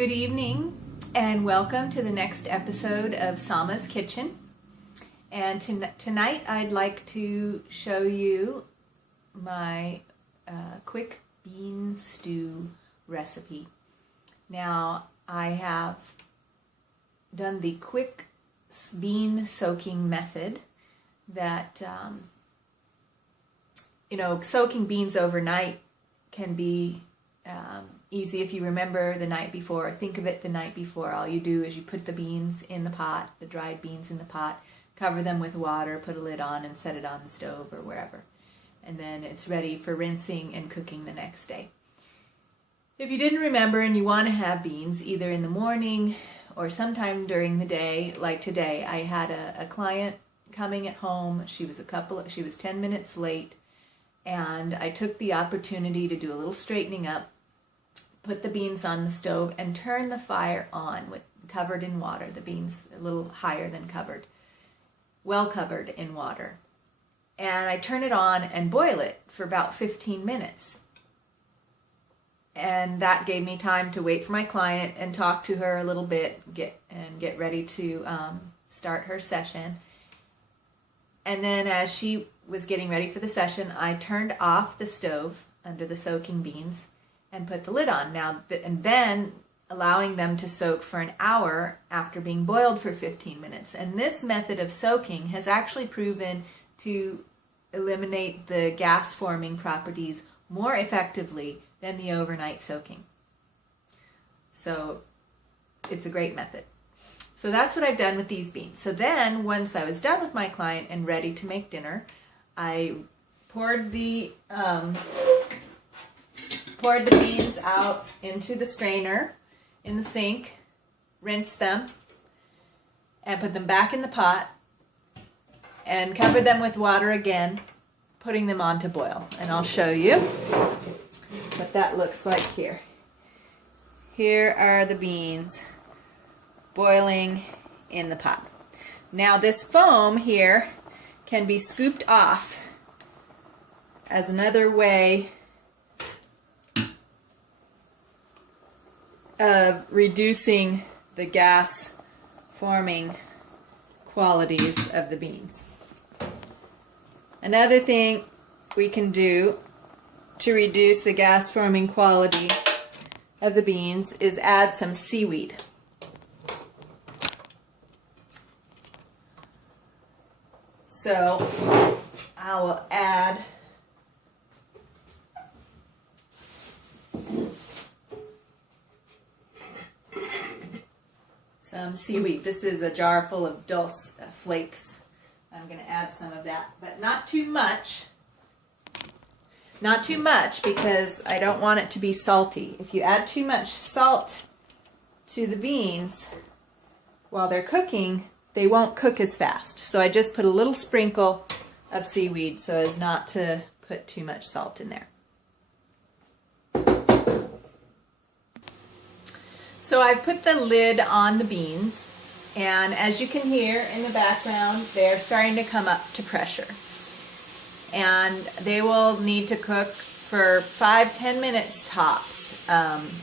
Good evening and welcome to the next episode of Sama's Kitchen. And tonight I'd like to show you my quick bean stew recipe. Now I have done the quick bean soaking method that, soaking beans overnight can be easy if you remember the night before. Think of it the night before. All you do is you put the beans in the pot, the dried beans in the pot, cover them with water, put a lid on, and set it on the stove or wherever. And then it's ready for rinsing and cooking the next day. If you didn't remember and you want to have beans either in the morning or sometime during the day, like today, I had a client coming at home. She was 10 minutes late, and I took the opportunity to do a little straightening up, put the beans on the stove, and turn the fire on covered in water. The beans a little higher than covered, well covered in water. And I turn it on and boil it for about 15 minutes. And that gave me time to wait for my client and talk to her a little bit, get ready to start her session. And then as she was getting ready for the session, I turned off the stove under the soaking beans and put the lid on. And then allowing them to soak for an hour after being boiled for 15 minutes. And this method of soaking has actually proven to eliminate the gas forming properties more effectively than the overnight soaking. So it's a great method. So that's what I've done with these beans. So then once I was done with my client and ready to make dinner, I poured the beans out into the strainer in the sink, rinsed them, and put them back in the pot, and covered them with water again, putting them on to boil. And I'll show you what that looks like here. Here are the beans boiling in the pot. Now this foam here can be scooped off as another way of reducing the gas forming qualities of the beans. Another thing we can do to reduce the gas forming quality of the beans is add some seaweed. So I will add some seaweed. This is a jar full of dulse flakes. I'm going to add some of that, but not too much. Not too much because I don't want it to be salty. If you add too much salt to the beans while they're cooking, they won't cook as fast. So I just put a little sprinkle of seaweed so as not to put too much salt in there. So I've put the lid on the beans, and as you can hear in the background, they're starting to come up to pressure. And they will need to cook for 5-10 minutes tops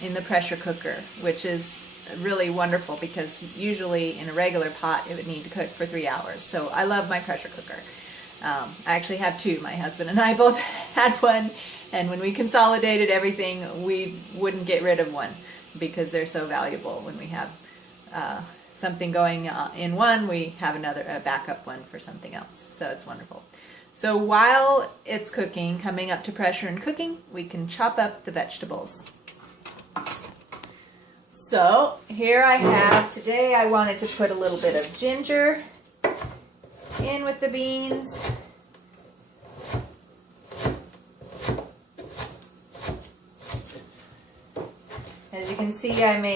in the pressure cooker, which is really wonderful because usually in a regular pot it would need to cook for 3 hours. So I love my pressure cooker. I actually have two. My husband and I both had one, and when we consolidated everything, we wouldn't get rid of one because they're so valuable. When we have something going in one, we have a backup one for something else. So it's wonderful. So while it's cooking, coming up to pressure and cooking, we can chop up the vegetables. So here I have, today I wanted to put a little bit of ginger in with the beans. As you can see, I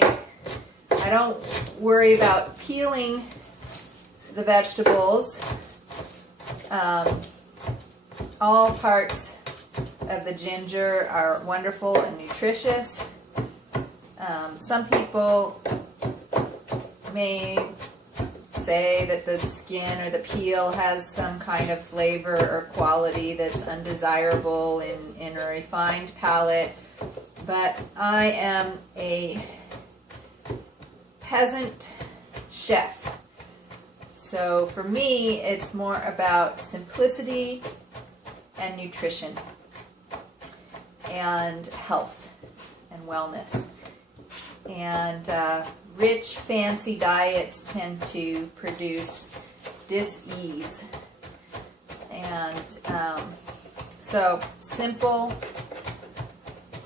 don't worry about peeling the vegetables. All parts of the ginger are wonderful and nutritious. Some people may say that the skin or the peel has some kind of flavor or quality that's undesirable in a refined palate, but I am a peasant chef. So for me, it's more about simplicity and nutrition and health and wellness. And rich, fancy diets tend to produce dis-ease. And so simple,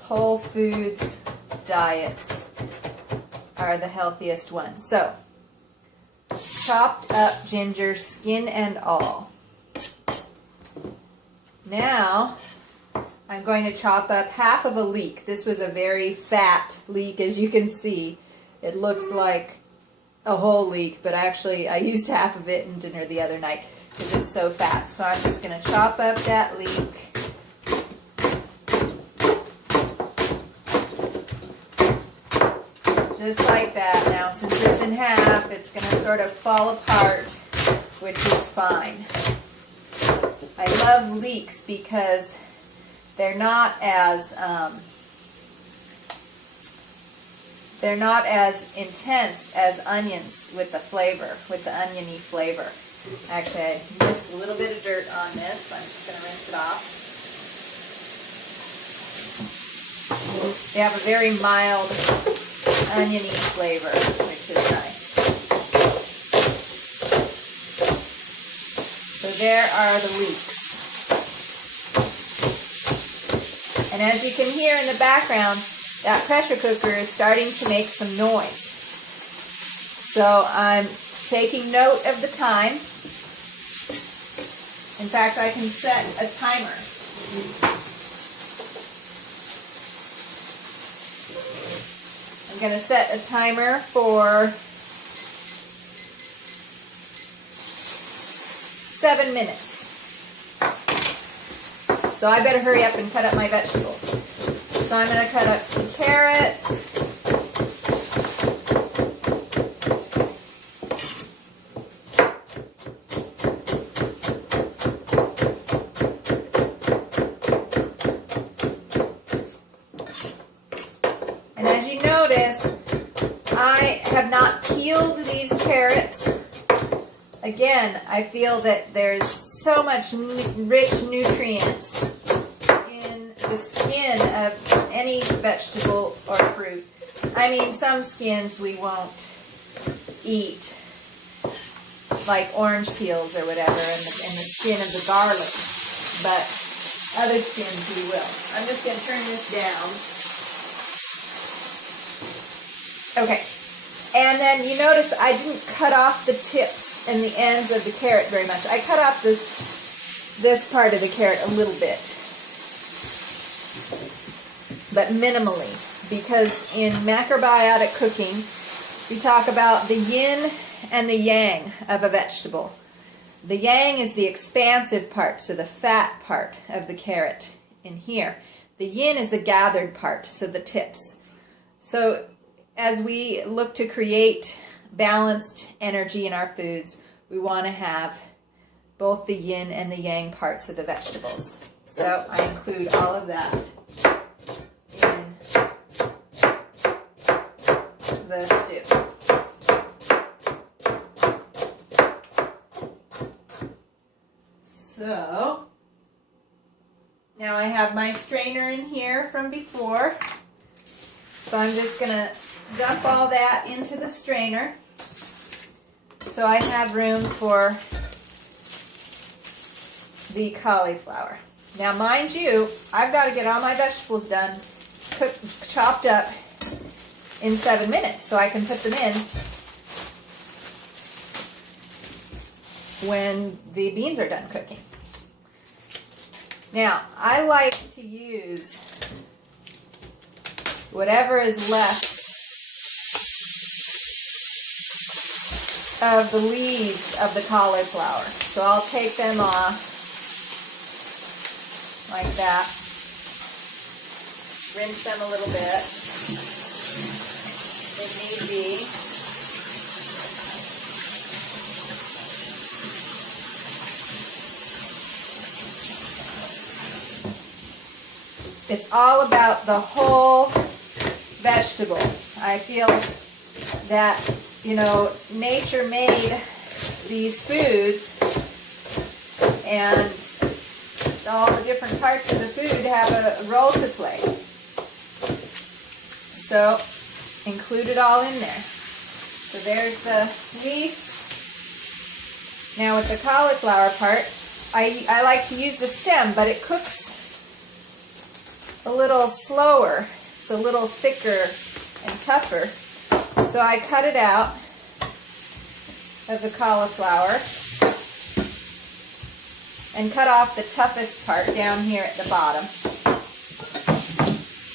whole foods diets are the healthiest ones. So, chopped up ginger, skin and all. Now, I'm going to chop up half of a leek. This was a very fat leek, as you can see. It looks like a whole leek, but actually I used half of it in dinner the other night because it's so fat. So I'm just going to chop up that leek. Just like that. Now, since it's in half, it's going to sort of fall apart, which is fine. I love leeks because they're not as intense as onions with the flavor, with the oniony flavor. Actually, I missed a little bit of dirt on this, so I'm just going to rinse it off. They have a very mild oniony flavor, which is nice. So there are the leeks. And as you can hear in the background, that pressure cooker is starting to make some noise. So I'm taking note of the time. In fact, I can set a timer. I'm going to set a timer for 7 minutes. So I better hurry up and cut up my vegetables. So I'm going to cut up some carrots. And as you notice, I have not peeled these carrots. Again, I feel that there's so much rich nutrients in the skin of any vegetable or fruit. I mean, some skins we won't eat, like orange peels or whatever, and the skin of the garlic, but other skins we will. I'm just going to turn this down. Okay, and then you notice I didn't cut off the tips and the ends of the carrot very much. I cut off this part of the carrot a little bit, but minimally, because in macrobiotic cooking, we talk about the yin and the yang of a vegetable. The yang is the expansive part, so the fat part of the carrot in here. The yin is the gathered part, so the tips. So as we look to create balanced energy in our foods, we want to have both the yin and the yang parts of the vegetables. So I include all of that in the stew. So now I have my strainer in here from before. So I'm just going to dump all that into the strainer. So I have room for the cauliflower. Now mind you, I've got to get all my vegetables done, chopped up in 7 minutes so I can put them in when the beans are done cooking. Now, I like to use whatever is left of the leaves of the cauliflower. So I'll take them off like that. Rinse them a little bit if need be. It's all about the whole vegetable. I feel that you know, nature made these foods, and all the different parts of the food have a role to play. So include it all in there. So there's the leaves. Now with the cauliflower part, I like to use the stem, but it cooks a little slower. It's a little thicker and tougher. So I cut it out of the cauliflower and cut off the toughest part down here at the bottom.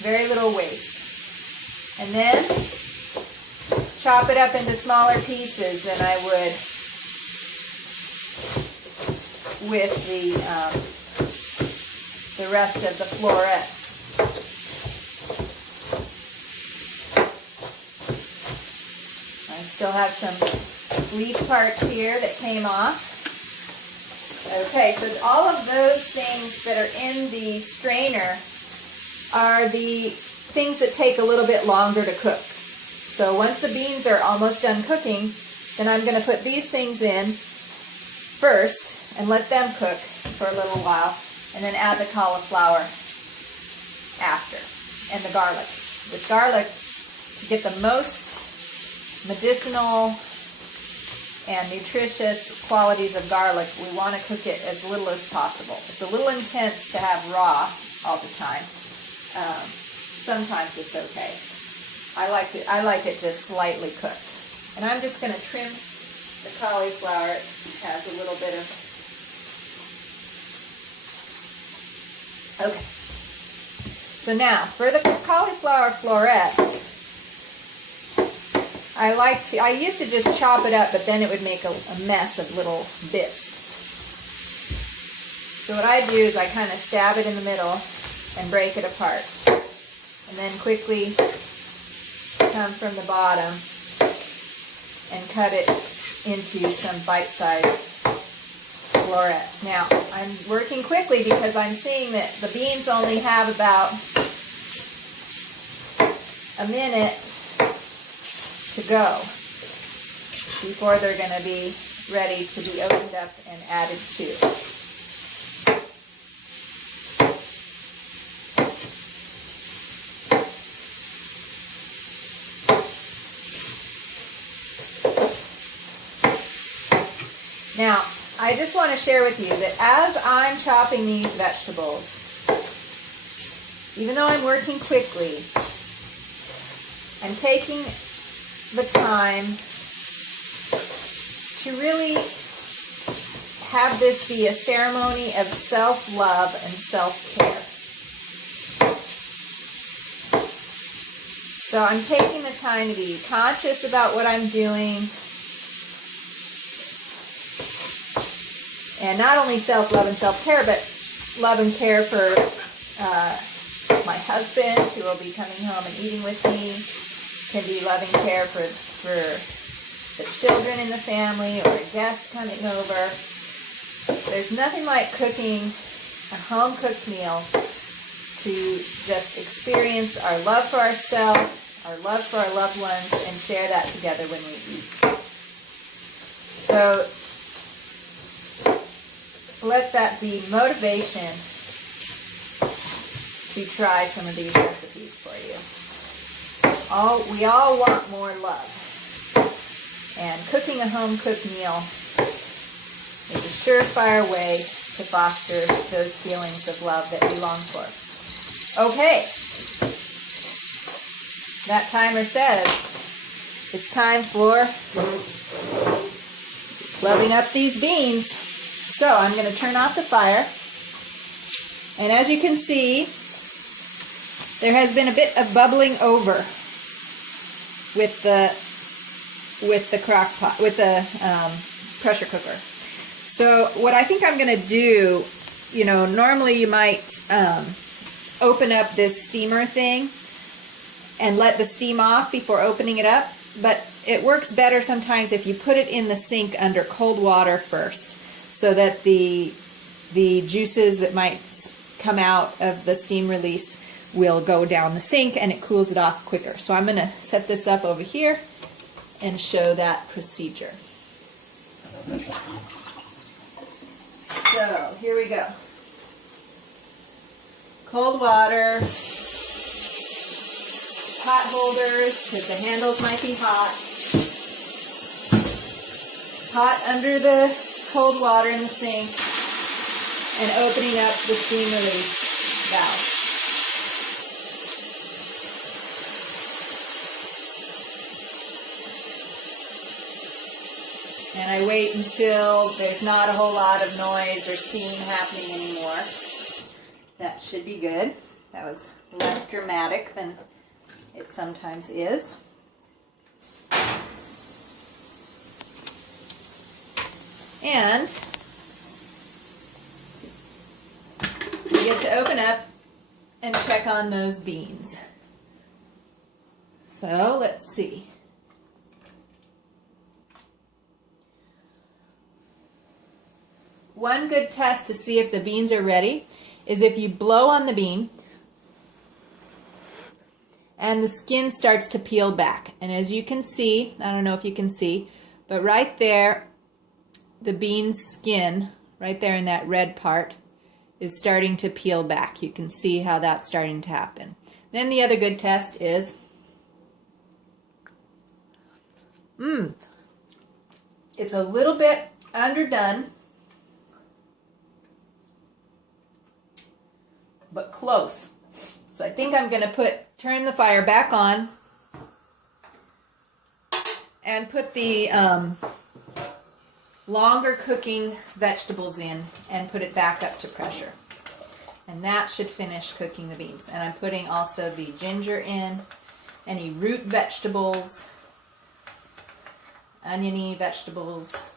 Very little waste. And then chop it up into smaller pieces than I would with the rest of the florets. I still have some leaf parts here that came off. Okay, so all of those things that are in the strainer are the things that take a little bit longer to cook. So once the beans are almost done cooking, then I'm going to put these things in first and let them cook for a little while, and then add the cauliflower after, and the garlic. With garlic, to get the most medicinal and nutritious qualities of garlic, we want to cook it as little as possible. It's a little intense to have raw all the time. Sometimes it's okay. I like it just slightly cooked. And I'm just going to trim the cauliflower. It has a little bit of... Okay. So now, for the cauliflower florets, I used to just chop it up, but then it would make a mess of little bits. So what I do is I kind of stab it in the middle and break it apart. And then quickly come from the bottom and cut it into some bite-sized florets. Now, I'm working quickly because I'm seeing that the beans only have about a minute to go before they're going to be ready to be opened up and added to. Now, I just want to share with you that as I'm chopping these vegetables, even though I'm working quickly, I'm taking the time to really have this be a ceremony of self-love and self-care. So I'm taking the time to be conscious about what I'm doing, and not only self-love and self-care, but love and care for my husband, who will be coming home and eating with me. Can be loving care for the children in the family, or a guest coming over. There's nothing like cooking a home-cooked meal to just experience our love for ourselves, our love for our loved ones, and share that together when we eat. So let that be motivation to try some of these recipes for you. We all want more love, and cooking a home-cooked meal is a surefire way to foster those feelings of love that we long for. Okay, that timer says it's time for loving up these beans. So I'm going to turn off the fire, and as you can see, there has been a bit of bubbling over with the crock pot, with the pressure cooker. So what I think I'm going to do, you know, normally you might open up this steamer thing and let the steam off before opening it up, but it works better sometimes if you put it in the sink under cold water first, so that the juices that might come out of the steam release will go down the sink and it cools it off quicker. So I'm going to set this up over here and show that procedure. So here we go. Cold water, pot holders, because the handles might be hot. Pot under the cold water in the sink, and opening up the steam release valve. And I wait until there's not a whole lot of noise or steam happening anymore. That should be good. That was less dramatic than it sometimes is. And you get to open up and check on those beans. So let's see. One good test to see if the beans are ready is if you blow on the bean and the skin starts to peel back. And as you can see, I don't know if you can see, but right there, the bean skin, right there in that red part, is starting to peel back. You can see how that's starting to happen. Then the other good test is, it's a little bit underdone, but close. So I think I'm going to turn the fire back on and put the longer cooking vegetables in and put it back up to pressure. And that should finish cooking the beans. And I'm putting also the ginger in, any root vegetables, oniony vegetables,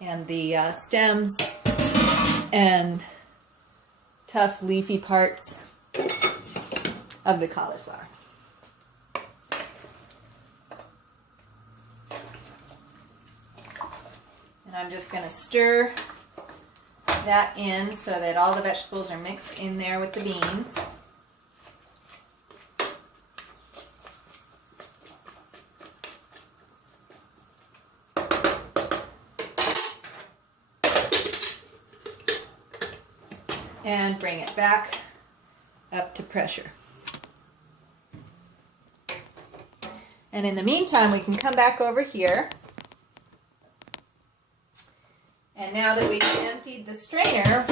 and the stems and tough leafy parts of the cauliflower. And I'm just going to stir that in so that all the vegetables are mixed in there with the beans. And bring it back up to pressure. And in the meantime, we can come back over here. And now that we've emptied the strainer,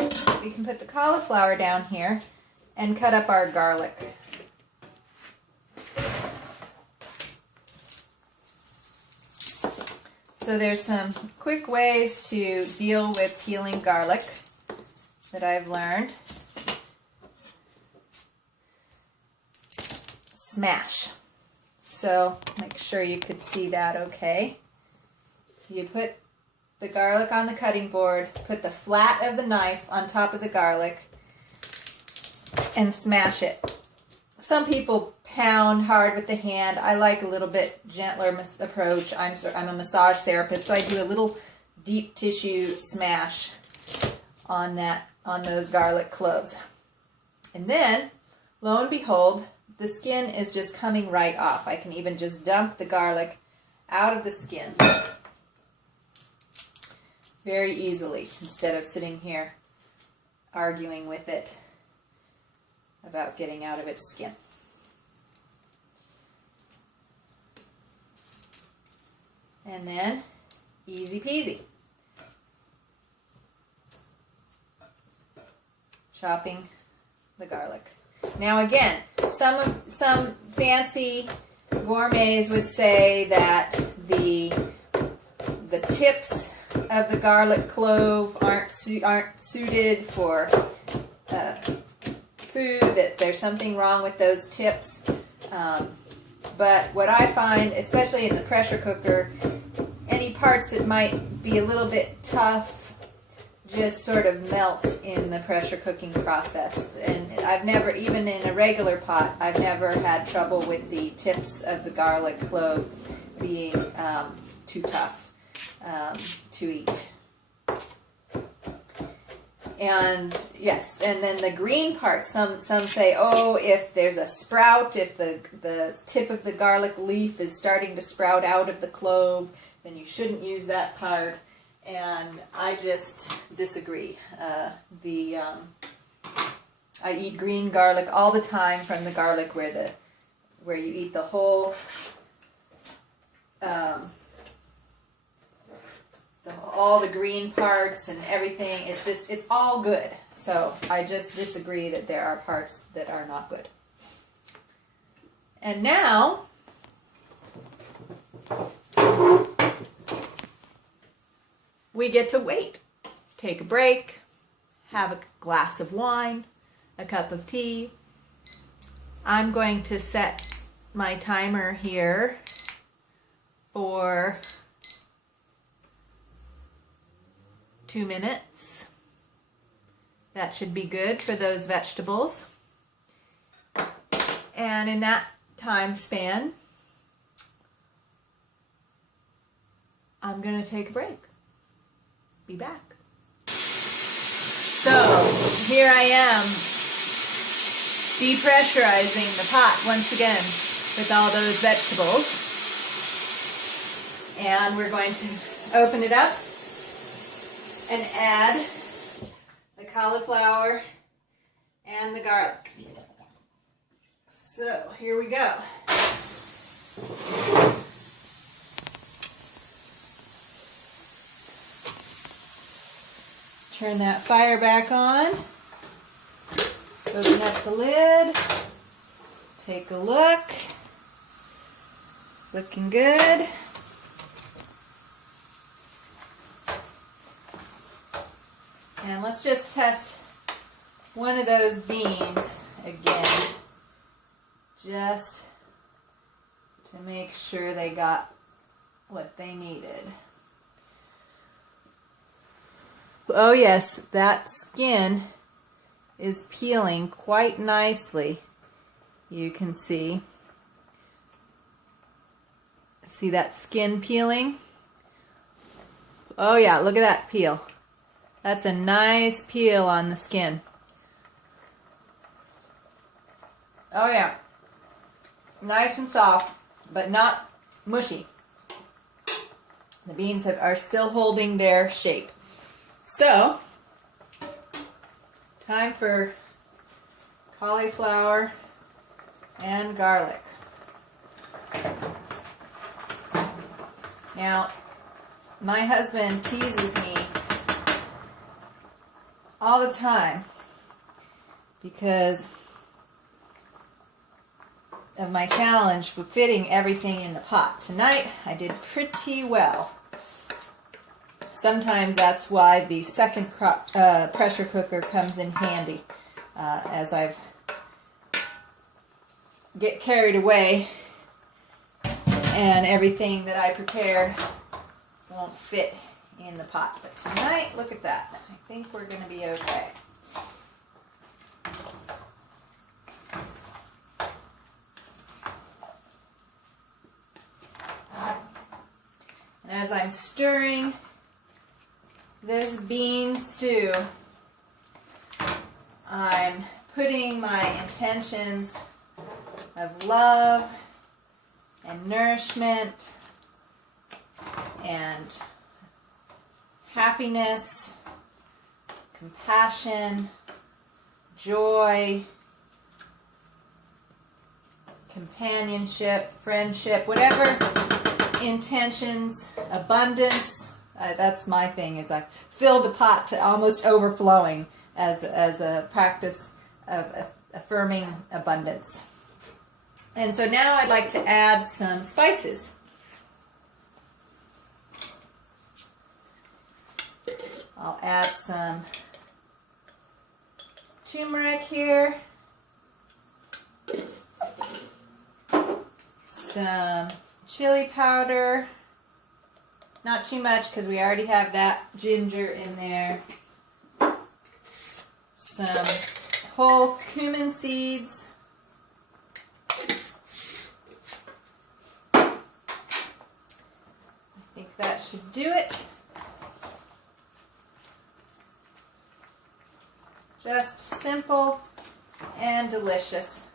we can put the cauliflower down here and cut up our garlic. So there's some quick ways to deal with peeling garlic that I've learned. Smash. So make sure you could see that okay. You put the garlic on the cutting board, put the flat of the knife on top of the garlic, and smash it. Some people pound hard with the hand. I like a little bit gentler approach. I'm a massage therapist, so I do a little deep tissue smash on those garlic cloves. And then, lo and behold, the skin is just coming right off. I can even just dump the garlic out of the skin very easily instead of sitting here arguing with it about getting out of its skin. And then, easy peasy. Chopping the garlic. Now again, some fancy gourmets would say that the tips of the garlic clove aren't suited for food, that there's something wrong with those tips. But what I find, especially in the pressure cooker, any parts that might be a little bit tough just sort of melt in the pressure cooking process. And I've never, even in a regular pot, I've never had trouble with the tips of the garlic clove being too tough to eat. And yes, and then the green part, some say, oh, if there's a sprout, if the tip of the garlic leaf is starting to sprout out of the clove, then you shouldn't use that part. And I just disagree. I eat green garlic all the time from the garlic where you eat the whole all the green parts and everything. It's all good. So I just disagree that there are parts that are not good. And now we get to wait. Take a break, have a glass of wine, a cup of tea. I'm going to set my timer here for 2 minutes. That should be good for those vegetables. And in that time span, I'm going to take a break. Be back. So, here I am, depressurizing the pot once again with all those vegetables. And we're going to open it up and add the cauliflower and the garlic. So, here we go. Turn that fire back on. Open up the lid. Take a look. Looking good. And let's just test one of those beans again, just to make sure they got what they needed. Oh yes, that skin is peeling quite nicely. You can see that skin peeling? Oh yeah, look at that peel. That's a nice peel on the skin. Oh yeah, nice and soft, but not mushy. The beans are still holding their shape. So, time for cauliflower and garlic. Now, my husband teases me all the time because of my challenge for fitting everything in the pot. Tonight, I did pretty well. Sometimes that's why the second pressure cooker comes in handy, as I've get carried away and everything that I prepared won't fit in the pot. But tonight, look at that. I think we're going to be okay. And as I'm stirring this bean stew, I'm putting my intentions of love and nourishment and happiness, compassion, joy, companionship, friendship, whatever intentions, abundance. That's my thing, is I fill the pot to almost overflowing as a practice of affirming abundance. And so now I'd like to add some spices. I'll add some turmeric here, some chili powder, not too much because we already have that ginger in there, some whole cumin seeds, I think that should do it. Just simple and delicious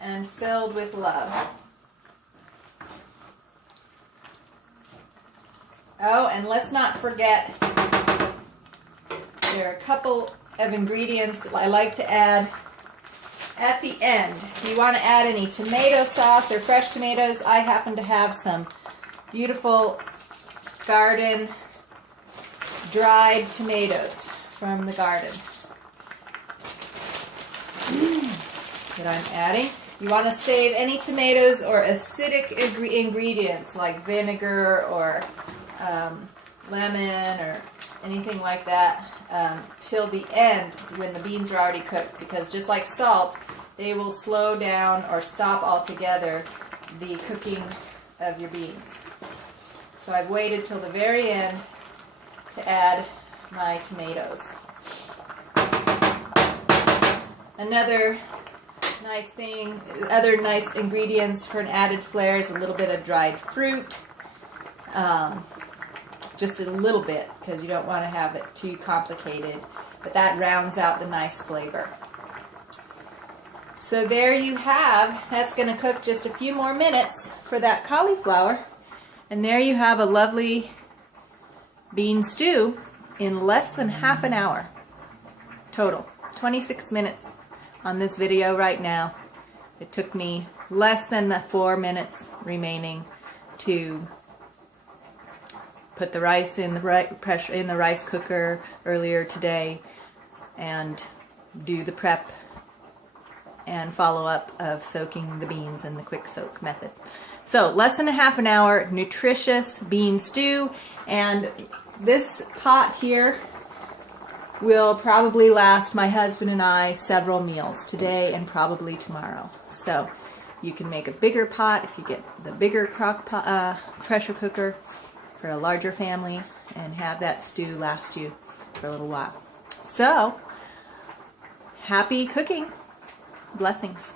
and filled with love. Oh, and let's not forget, there are a couple of ingredients that I like to add at the end. If you want to add any tomato sauce or fresh tomatoes, I happen to have some beautiful garden dried tomatoes from the garden that I'm adding. You want to save any tomatoes or acidic ingredients like vinegar or lemon or anything like that till the end when the beans are already cooked, because just like salt, they will slow down or stop altogether the cooking of your beans. So I've waited till the very end to add my tomatoes. Another nice thing, other nice ingredients for an added flair is a little bit of dried fruit. Just a little bit, because you don't want to have it too complicated, but that rounds out the nice flavor. So there you have, that's going to cook just a few more minutes for that cauliflower, and there you have a lovely bean stew in less than half an hour total. 26 minutes on this video right now. It took me less than the 4 minutes remaining to put the rice in the rice cooker earlier today and do the prep and follow up of soaking the beans in the quick soak method. So less than a half an hour, nutritious bean stew, and this pot here will probably last my husband and I several meals today and probably tomorrow. So you can make a bigger pot if you get the bigger pressure cooker for a larger family, and have that stew last you for a little while. So, happy cooking. Blessings.